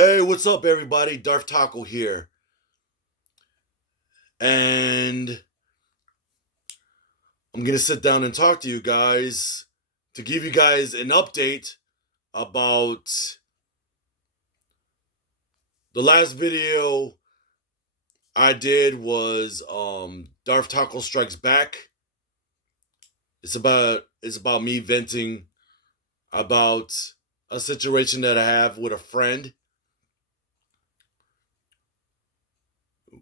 Hey, what's up, everybody? Darth Taco here. And I'm going to sit down and talk to you guys to give you guys an update about the last video I did was Darth Taco Strikes Back. It's about me venting about a situation that I have with a friend,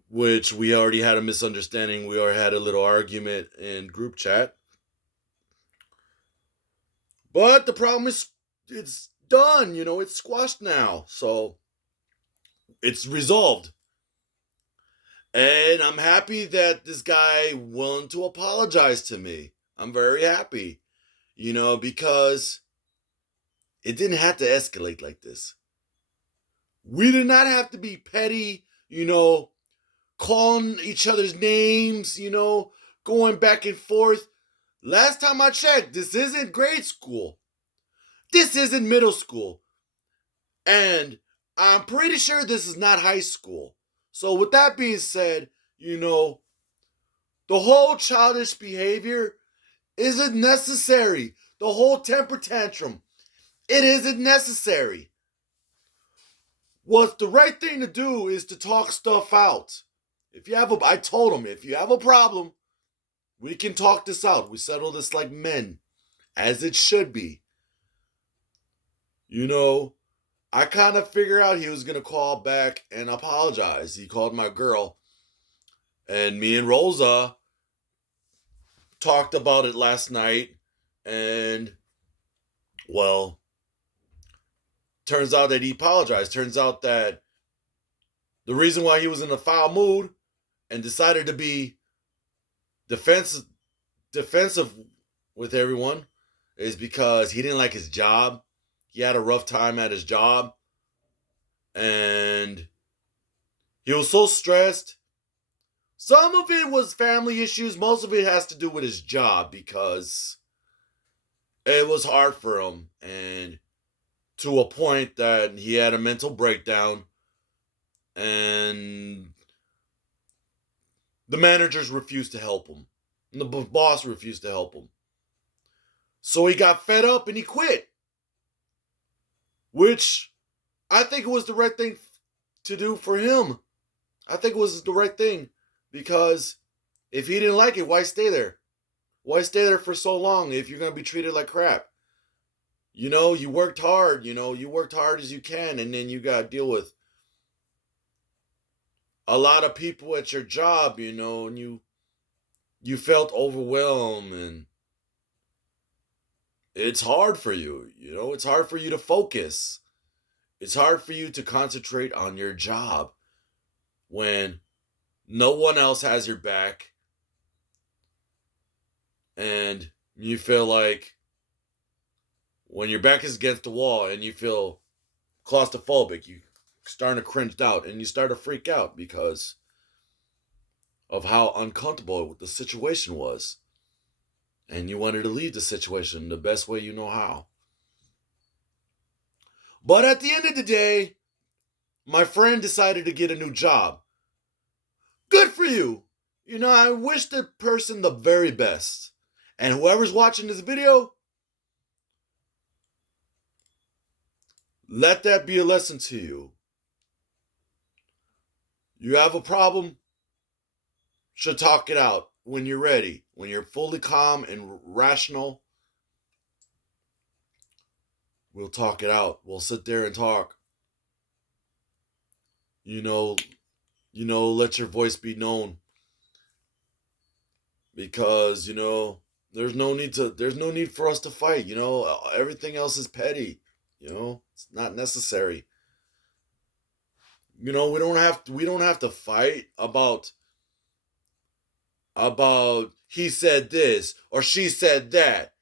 which we already had a misunderstanding. We already had a little argument in group chat. But the problem is it's done, it's squashed now. So it's resolved. And I'm happy that this guy willing to apologize to me. I'm very happy, because it didn't have to escalate like this. We did not have to be petty, calling each other's names, going back and forth. Last time I checked, this isn't grade school. This isn't middle school. And I'm pretty sure this is not high school. So, with that being said, the whole childish behavior isn't necessary. The whole temper tantrum, it isn't necessary. What's the right thing to do is to talk stuff out. I told him, if you have a problem, we can talk this out. We settle this like men, as it should be. I kind of figured out he was going to call back and apologize. He called my girl, and me and Rosa talked about it last night, and, well, turns out that he apologized. Turns out that the reason why he was in a foul mood and decided to be defensive with everyone is because he didn't like his job. He had a rough time at his job, and he was so stressed. Some of it was family issues. Most of it has to do with his job because it was hard for him, and to a point that he had a mental breakdown, and the managers refused to help him, and the boss refused to help him. So he got fed up and he quit, which I think it was the right thing to do for him. I think it was the right thing because if he didn't like it, why stay there? Why stay there for so long if you're going to be treated like crap? You worked hard, you worked hard as you can, and then you got to deal with a lot of people at your job, and you felt overwhelmed, and it's hard for you, it's hard for you to focus. It's hard for you to concentrate on your job when no one else has your back, and you feel like when your back is against the wall and you feel claustrophobic, you starting to cringe out and you start to freak out because of how uncomfortable the situation was. And you wanted to leave the situation the best way you know how. But at the end of the day, my friend decided to get a new job. Good for you. I wish the person the very best. And whoever's watching this video, let that be a lesson to you. You have a problem, should talk it out when you're ready. When you're fully calm and rational, we'll talk it out. We'll sit there and talk. Let your voice be known. Because, there's no need for us to fight. Everything else is petty. It's not necessary. We don't have to fight about he said this or she said that.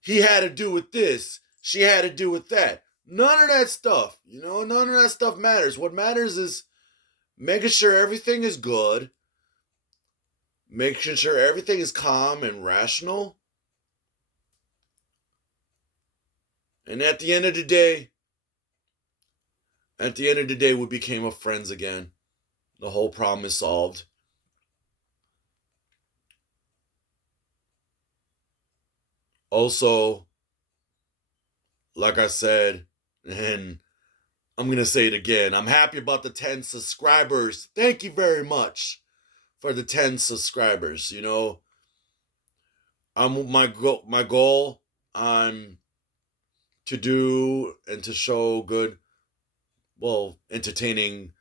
He had to do with this, she had to do with that. None of that stuff, none of that stuff matters. What matters is making sure everything is good, making sure everything is calm and rational. And at the end of the day, At the end of the day, we became friends again. The whole problem is solved. Also, like I said, and I'm going to say it again, I'm happy about the 10 subscribers. Thank you very much for the 10 subscribers. You know, my goal I'm to do and to show good, well, entertaining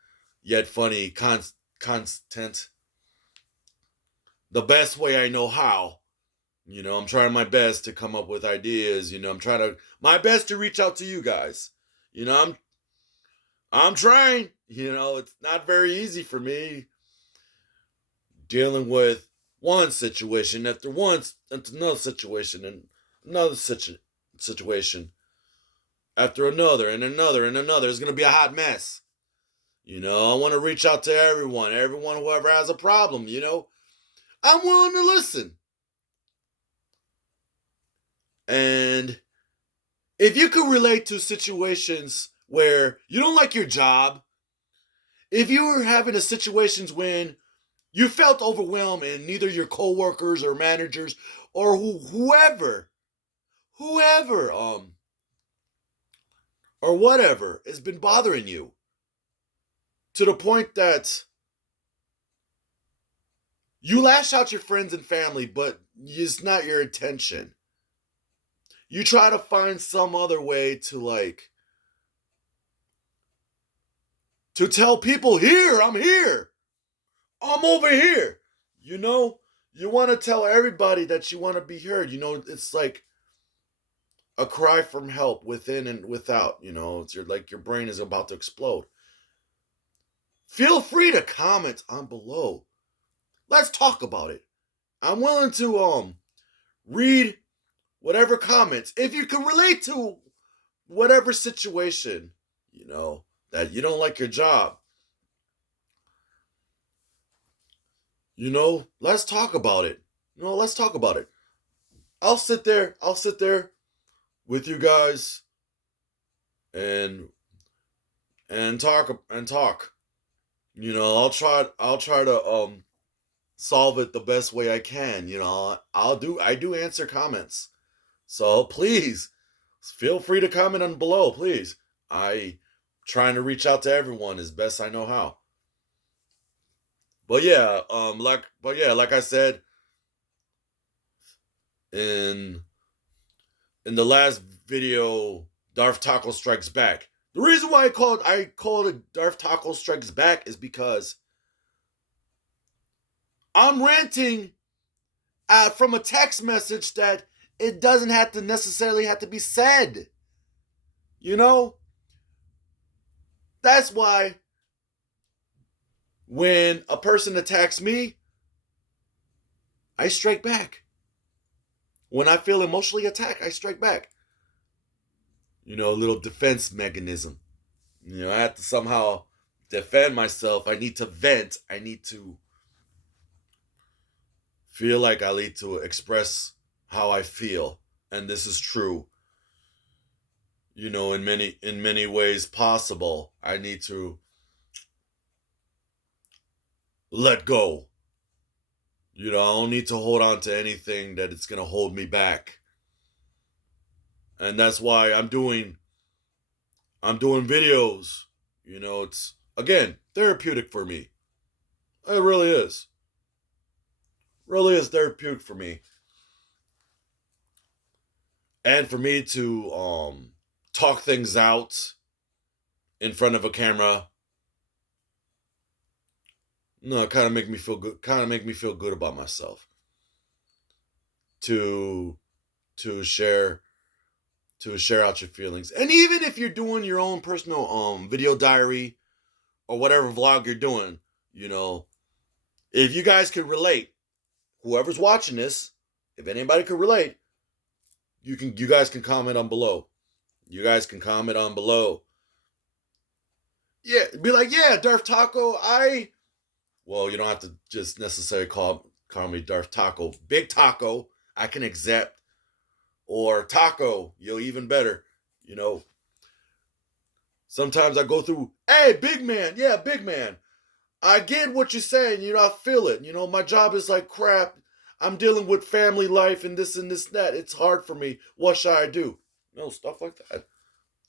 yet funny content the best way I know how. You know, I'm trying my best to come up with ideas. You know, I'm trying to my best to reach out to you guys. You know, I'm trying. You know, it's not very easy for me dealing with one situation after another situation and another situation after another and another and another. It's gonna be a hot mess. You know, I want to reach out to everyone whoever has a problem. You know, I'm willing to listen. And if you could relate to situations where you don't like your job, if you were having a situations when you felt overwhelmed and neither your coworkers or managers or whoever or whatever has been bothering you to the point that you lash out your friends and family, but it's not your intention. You try to find some other way to tell people, here, I'm here. I'm over here. You know, you want to tell everybody that you want to be heard. You know, it's like a cry from help within and without. You know, it's your brain is about to explode. Feel free to comment on below. Let's talk about it. I'm willing to read whatever comments. If you can relate to whatever situation, you know, that you don't like your job, you know, let's talk about it. You know, let's talk about it. I'll sit there with you guys and talk. You know, I'll try to solve it the best way I can. You know, I do answer comments. So please feel free to comment on below, please. I trying to reach out to everyone as best I know how. Like I said in the last video, Darth Taco Strikes Back. The reason why I called it Darth Taco Strikes Back is because I'm ranting from a text message that it doesn't have to necessarily have to be said. You know, that's why when a person attacks me, I strike back. When I feel emotionally attacked, I strike back. You know, a little defense mechanism. You know, I have to somehow defend myself. I need to vent. I need to feel like I need to express how I feel. And this is true. You know, in many ways possible. I need to let go. You know, I don't need to hold on to anything that it's gonna hold me back. And that's why I'm doing videos. You know, it's again therapeutic for me. It really is. Really is therapeutic for me. And for me to talk things out in front of a camera, no, kind of make me feel good. Kind of make me feel good about myself. To to share to share out your feelings. And even if you're doing your own personal video diary or whatever vlog you're doing, you know, if you guys can relate, whoever's watching this, if anybody could relate, you guys can comment on below. You guys can comment on below. Yeah, be like, yeah, Darth Taco, well, you don't have to just necessarily call me Darth Taco. Big Taco, I can accept. Or Taco, even better, you know. Sometimes I go through, hey, big man, yeah, big man. I get what you're saying, I feel it. My job is like crap. I'm dealing with family life and this and that. It's hard for me. What should I do? Stuff like that.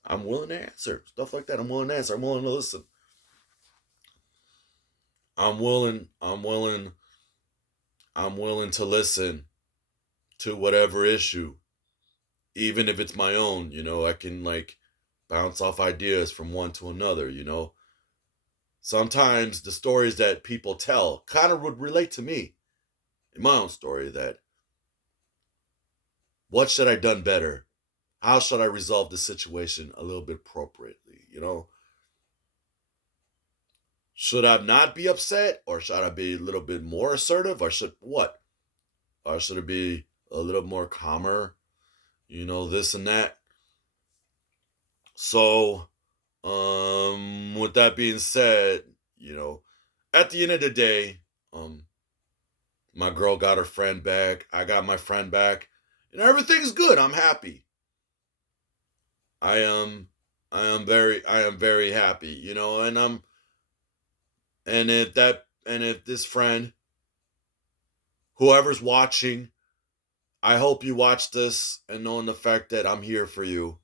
I'm willing to answer. Stuff like that. I'm willing to answer. I'm willing to listen. I'm willing to listen to whatever issue. Even if it's my own, I can like bounce off ideas from one to another. Sometimes the stories that people tell kind of would relate to me in my own story that what should I done better? How should I resolve the situation a little bit appropriately? Should I not be upset or should I be a little bit more assertive or should what? Or should it be a little more calmer? This and that. So, with that being said, at the end of the day, my girl got her friend back. I got my friend back. Everything's good. I'm happy. I am I am very happy, and if this friend, whoever's watching, I hope you watch this and knowing the fact that I'm here for you.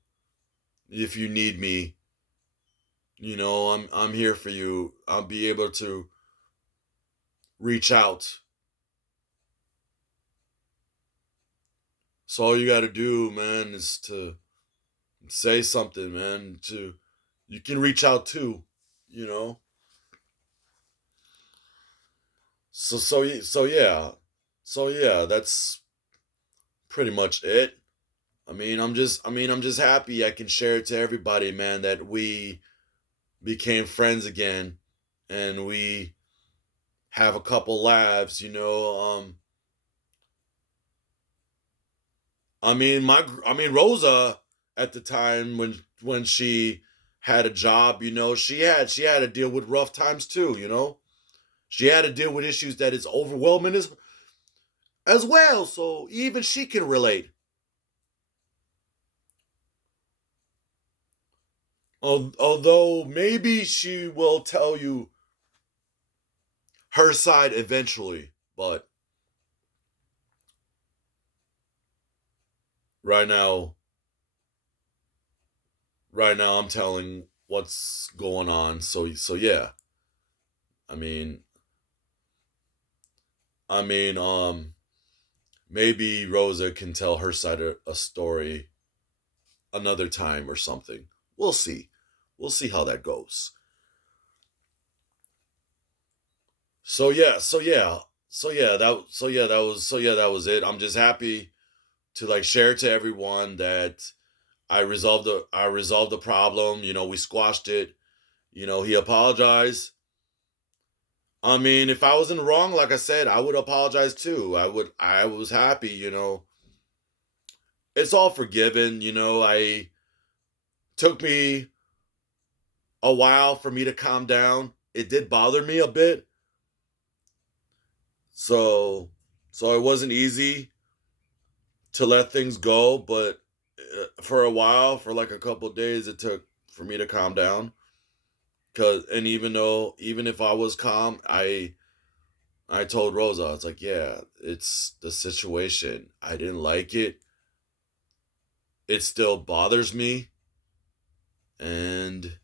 If you need me, I'm here for you. I'll be able to reach out. So all you got to do, man, is to say something, man. To you can reach out too, you know. So yeah, that's pretty much it. I'm just happy I can share it to everybody, man, that we became friends again and we have a couple laughs. Rosa at the time when she had a job, she had to deal with rough times too. She had to deal with issues that is overwhelming as well, so even she can relate. Although maybe she will tell you her side eventually, but right now, right now I'm telling what's going on. So yeah. I mean, I mean, maybe Rosa can tell her side of a story another time or something. We'll see. We'll see how that goes. So yeah, so yeah, that was it. I'm just happy to like share to everyone that I resolved the problem. We squashed it. He apologized. If I was in the wrong, like I said, I would apologize too. I was happy. It's all forgiven. I took me a while for me to calm down. It did bother me a bit. So it wasn't easy to let things go, but for a while, for like a couple of days, it took for me to calm down. And even if I was calm, I told Rosa, I was like, yeah, it's the situation. I didn't like it. It still bothers me. And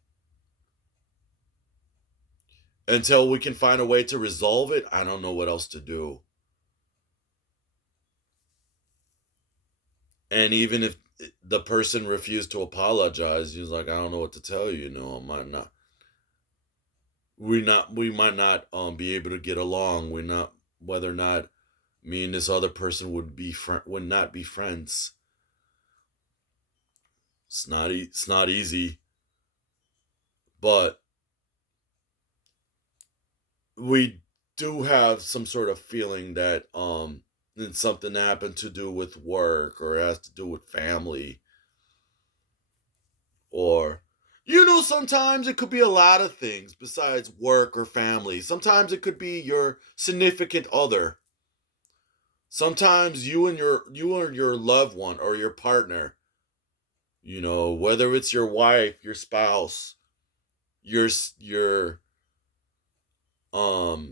until we can find a way to resolve it, I don't know what else to do. And even if the person refused to apologize, he was like, I don't know what to tell you. I might not. We might not be able to get along. We're not whether or not me and this other person would not be friends. It's not easy, but we do have some sort of feeling that it's something happened to do with work or has to do with family or sometimes it could be a lot of things besides work or family. Sometimes it could be your significant other. Sometimes you and your loved one or your partner, whether it's your wife, your spouse. your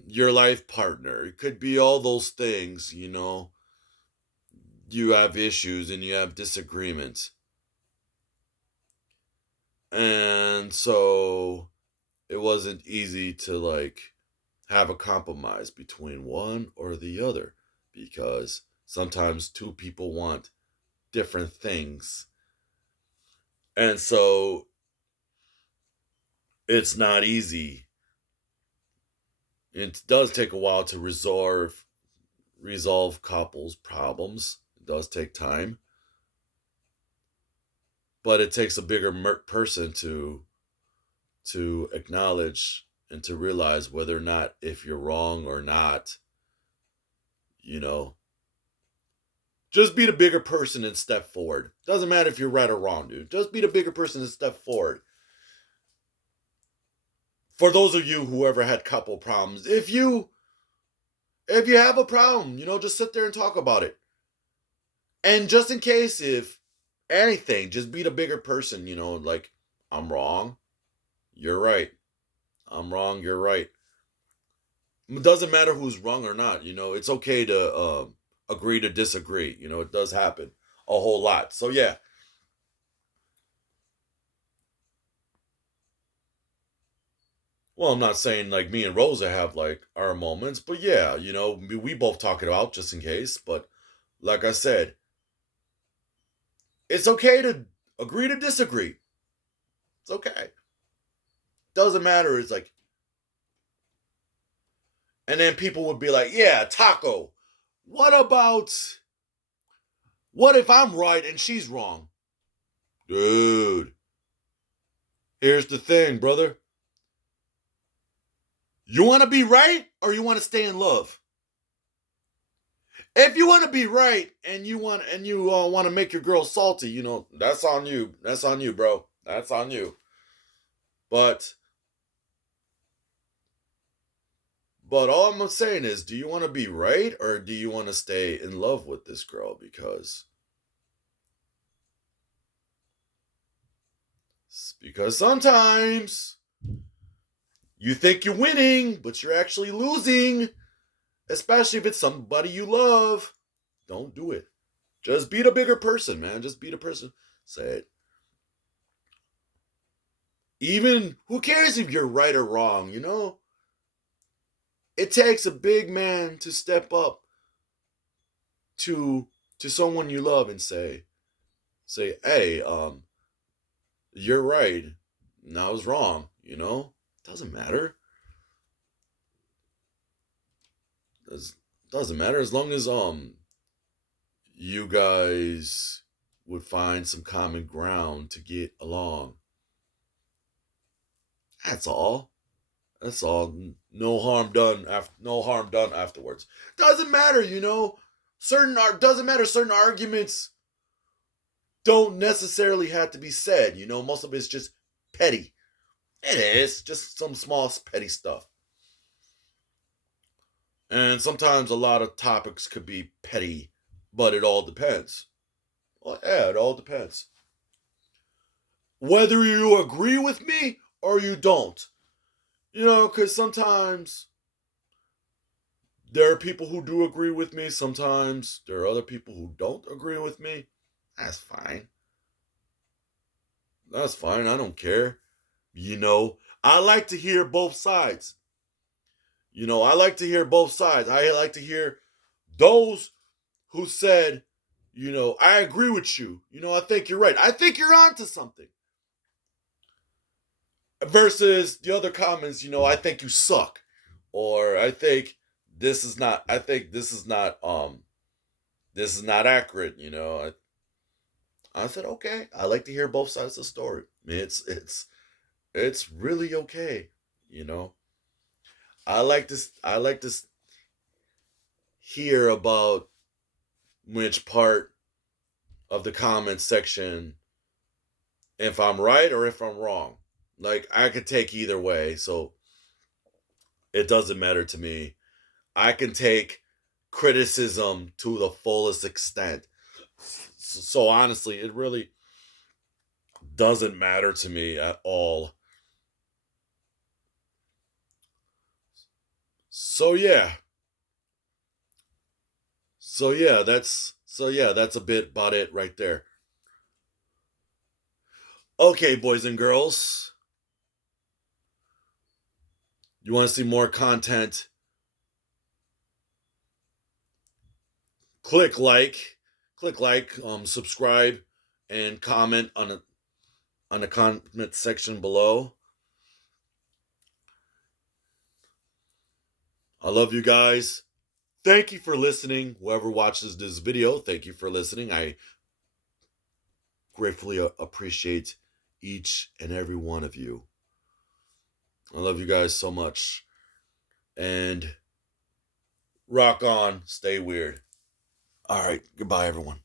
your life partner. It could be all those things, you have issues and you have disagreements. And so it wasn't easy to like have a compromise between one or the other because sometimes two people want different things. And so it's not easy. It does take a while to resolve couples problems. It does take time, but it takes a bigger person to acknowledge and to realize whether or not if you're wrong or not, you know. Just be the bigger person and step forward. Doesn't matter if you're right or wrong, dude. Just be the bigger person and step forward. For those of you who ever had couple problems, if you have a problem, just sit there and talk about it. And just in case if anything, just be the bigger person, like I'm wrong, you're right. I'm wrong, you're right. It doesn't matter who's wrong or not, it's okay to agree to disagree. It does happen a whole lot. So yeah. Well, I'm not saying like me and Rosa have like our moments, but yeah, we both talk it out just in case. But like I said, it's okay to agree to disagree. It's okay. Doesn't matter. It's like, and then people would be like, yeah, Taco, what about, what if I'm right and she's wrong? Dude, here's the thing, brother. You want to be right or you want to stay in love? If you want to be right and you want to make your girl salty, that's on you. That's on you, bro. That's on you. But all I'm saying is, do you want to be right or do you want to stay in love with this girl? Because sometimes you think you're winning, but you're actually losing, especially if it's somebody you love. Don't do it. Just be the bigger person, man. Just be the person. Say it. Even who cares if you're right or wrong, It takes a big man to step up to someone you love and hey, you're right. And I was wrong, Doesn't matter. It doesn't matter as long as you guys would find some common ground to get along. That's all. That's all. No harm done no harm done afterwards. Doesn't matter, doesn't matter. Certain arguments don't necessarily have to be said. Most of it's just petty. It is just some small petty stuff. And sometimes a lot of topics could be petty, but it all depends. Well, yeah, it all depends. Whether you agree with me or you don't. Because sometimes there are people who do agree with me. Sometimes there are other people who don't agree with me. That's fine. That's fine. I don't care. I like to hear both sides. I like to hear both sides. I like to hear those who said, I agree with you. I think you're right. I think you're onto something. Versus the other comments, I think you suck. Or I think this is not accurate, I said, okay, I like to hear both sides of the story. It's really okay, you know. I like to hear about which part of the comment section, if I'm right or if I'm wrong. Like I could take either way, so it doesn't matter to me. I can take criticism to the fullest extent. So honestly, it really doesn't matter to me at all. So yeah. That's a bit about it right there. Okay, boys and girls. You want to see more content? Click like, subscribe, and comment on the comment section below. I love you guys. Thank you for listening. Whoever watches this video, thank you for listening. I gratefully appreciate each and every one of you. I love you guys so much. And rock on, stay weird. All right, goodbye, everyone.